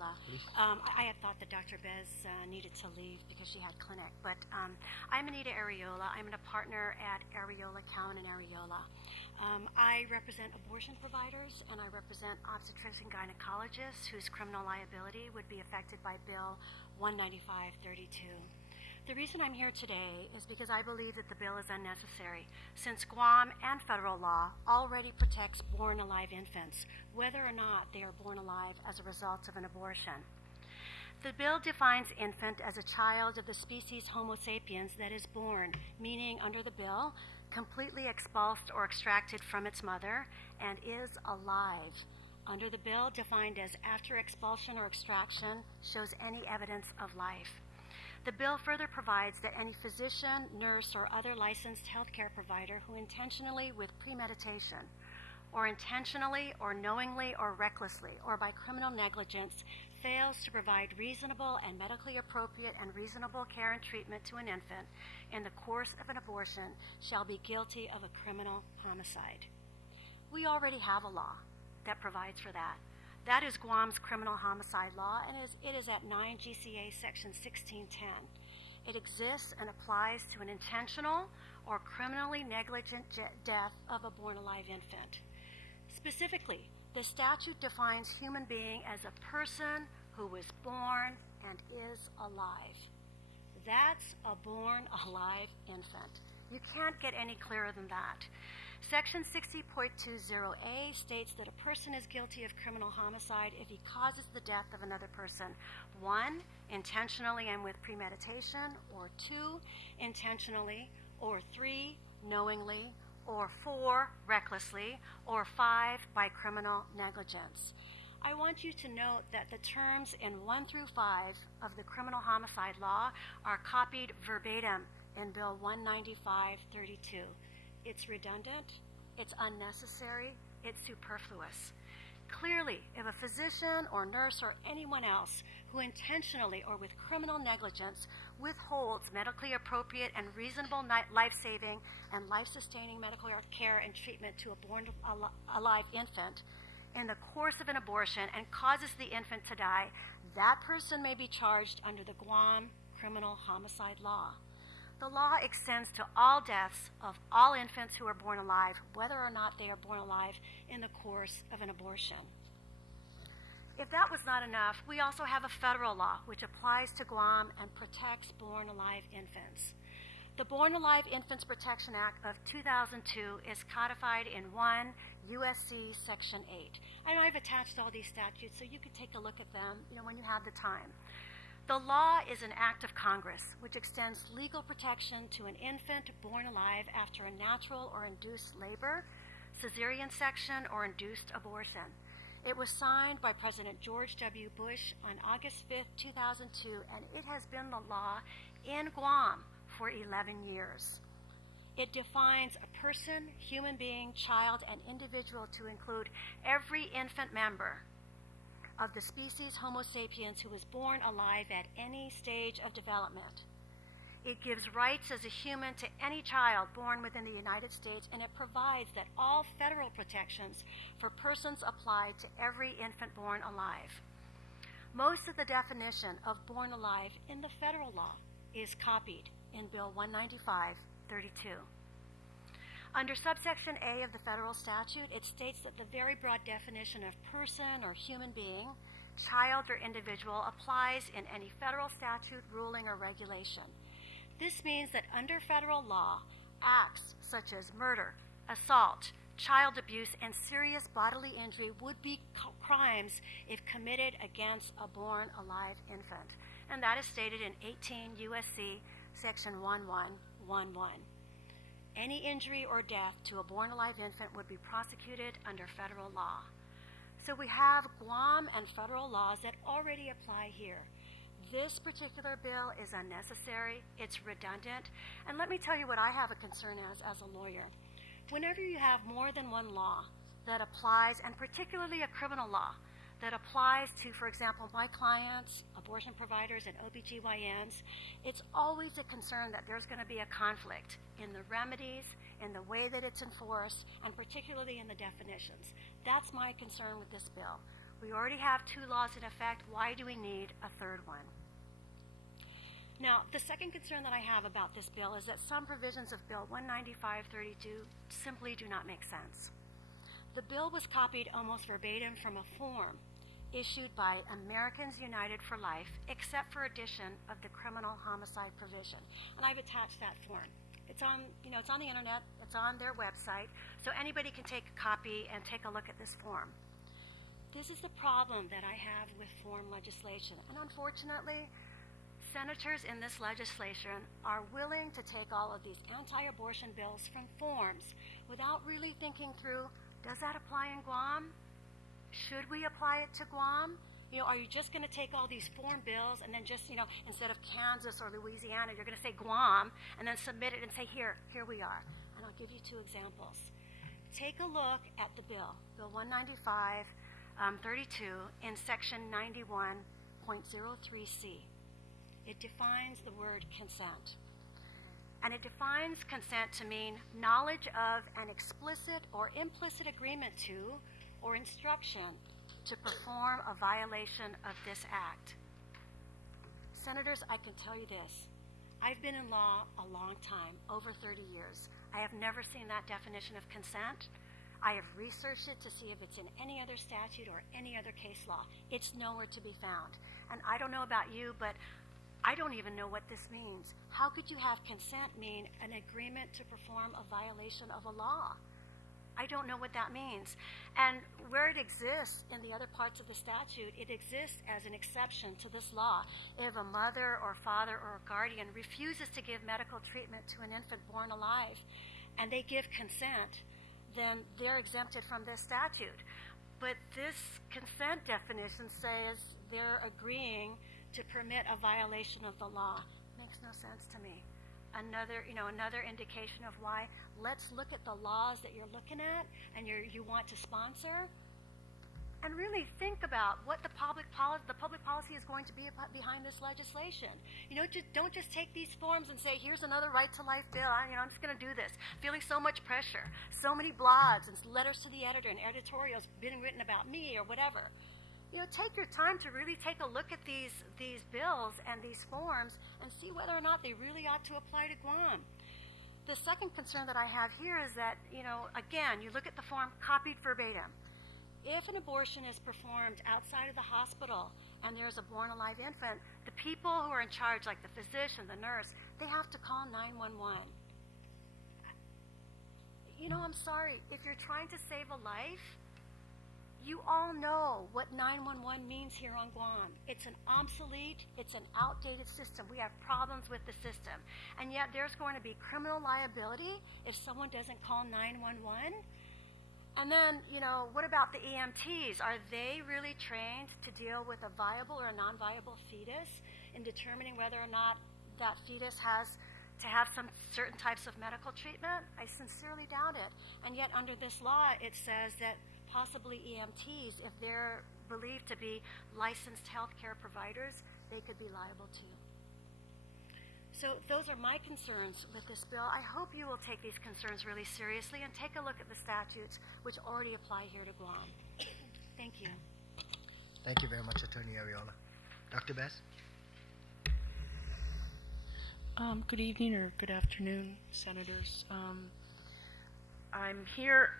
Arriola. Please. I had thought that Dr. Bez needed to leave because she had clinic, but I'm Anita Arriola. I'm a partner at Arriola Cowan and Arriola. I represent abortion providers, and I represent obstetrician gynecologists whose criminal liability would be affected by Bill 19532. The reason I'm here today is because I believe that the bill is unnecessary, since Guam and federal law already protects born alive infants, whether or not they are born alive as a result of an abortion. The bill defines infant as a child of the species Homo sapiens that is born, meaning under the bill, completely expulsed or extracted from its mother, and is alive. Under the bill, defined as after expulsion or extraction, shows any evidence of life. The bill further provides that any physician, nurse, or other licensed healthcare provider who intentionally, with premeditation, or intentionally, or knowingly, or recklessly, or by criminal negligence, fails to provide reasonable and medically appropriate and reasonable care and treatment to an infant in the course of an abortion shall be guilty of a criminal homicide. We already have a law that provides for that. That is Guam's criminal homicide law, and it is at 9 GCA section 1610. It exists and applies to an intentional or criminally negligent death of a born alive infant. Specifically, the statute defines human being as a person who was born and is alive. That's a born alive infant. You can't get any clearer than that. Section 60.20a states that a person is guilty of criminal homicide if he causes the death of another person, 1, intentionally and with premeditation, or 2, intentionally, or 3, knowingly, or 4, recklessly, or 5, by criminal negligence. I want you to note that the terms in 1 through 5 of the criminal homicide law are copied verbatim in Bill 19532. It's redundant, it's unnecessary, it's superfluous. Clearly, if a physician or nurse or anyone else who intentionally or with criminal negligence withholds medically appropriate and reasonable life-saving and life-sustaining medical care and treatment to a born alive infant in the course of an abortion and causes the infant to die, that person may be charged under the Guam criminal homicide law. The law extends to all deaths of all infants who are born alive, whether or not they are born alive in the course of an abortion. If that was not enough, we also have a federal law which applies to Guam and protects born alive infants. The Born Alive Infants Protection Act of 2002 is codified in 1 USC Section 8. And I've attached all these statutes so you could take a look at them, when you have the time. The law is an act of Congress which extends legal protection to an infant born alive after a natural or induced labor, cesarean section, or induced abortion. It was signed by President George W. Bush on August 5, 2002, and it has been the law in Guam for 11 years. It defines a person, human being, child, and individual to include every infant member of the species Homo sapiens who was born alive at any stage of development. It gives rights as a human to any child born within the United States, and it provides that all federal protections for persons apply to every infant born alive. Most of the definition of born alive in the federal law is copied in Bill 19532. Under subsection A of the federal statute, it states that the very broad definition of person or human being, child or individual, applies in any federal statute, ruling, or regulation. This means that under federal law, acts such as murder, assault, child abuse, and serious bodily injury would be crimes if committed against a born alive infant. And that is stated in 18 USC section 1111. Any injury or death to a born alive infant would be prosecuted under federal law. So we have Guam and federal laws that already apply here. This particular bill is unnecessary, it's redundant, and let me tell you what I have a concern as a lawyer. Whenever you have more than one law that applies, and particularly a criminal law, that applies to, for example, my clients, abortion providers, and OBGYNs, it's always a concern that there's going to be a conflict in the remedies, in the way that it's enforced, and particularly in the definitions. That's my concern with this bill. We already have 2 laws in effect. Why do we need a third one? Now, the second concern that I have about this bill is that some provisions of Bill 195-32 simply do not make sense. The bill was copied almost verbatim from a form issued by Americans United for Life, except for addition of the criminal homicide provision. And I've attached that form. It's on, it's on the internet, it's on their website, so anybody can take a copy and take a look at this form. This is the problem that I have with form legislation. And unfortunately, senators in this legislation are willing to take all of these anti-abortion bills from forms without really thinking through, does that apply in Guam? Should we apply it to Guam? Are you just going to take all these form bills and then just, instead of Kansas or Louisiana, you're going to say Guam and then submit it and say, here we are. And I'll give you 2 examples. Take a look at the bill, Bill 195-32 in Section 91.03C. It defines the word consent. And it defines consent to mean knowledge of an explicit or implicit agreement to or instruction to perform a violation of this act. Senators, I can tell you this. I've been in law a long time, over 30 years. I have never seen that definition of consent. I have researched it to see if it's in any other statute or any other case law. It's nowhere to be found. And I don't know about you, but I don't even know what this means. How could you have consent mean an agreement to perform a violation of a law? I don't know what that means. And where it exists in the other parts of the statute, it exists as an exception to this law. If a mother or father or a guardian refuses to give medical treatment to an infant born alive and they give consent, then they're exempted from this statute. But this consent definition says they're agreeing to permit a violation of the law. Makes no sense to me. Another indication of why. Let's look at the laws that you're looking at and you want to sponsor, and really think about what the public policy is going to be behind this legislation. Don't just take these forms and say, here's another right to life bill. I'm just going to do this. Feeling so much pressure, so many blogs and letters to the editor and editorials being written about me or whatever. Take your time to really take a look at these bills and these forms and see whether or not they really ought to apply to Guam. The second concern that I have here is that, again, you look at the form copied verbatim. If an abortion is performed outside of the hospital and there's a born alive infant, the people who are in charge, like the physician, the nurse, they have to call 911. I'm sorry, if you're trying to save a life, you all know what 911 means here on Guam. It's an obsolete, it's an outdated system. We have problems with the system. And yet there's going to be criminal liability if someone doesn't call 911. And then, what about the EMTs? Are they really trained to deal with a viable or a non-viable fetus in determining whether or not that fetus has to have some certain types of medical treatment? I sincerely doubt it. And yet under this law, it says that possibly EMTs, if they're believed to be licensed healthcare providers, they could be liable too. So those are my concerns with this bill. I hope you will take these concerns really seriously and take a look at the statutes which already apply here to Guam. Thank you. Thank you very much, Attorney Arriola. Dr. Bess? Good evening or good afternoon, Senators. I'm here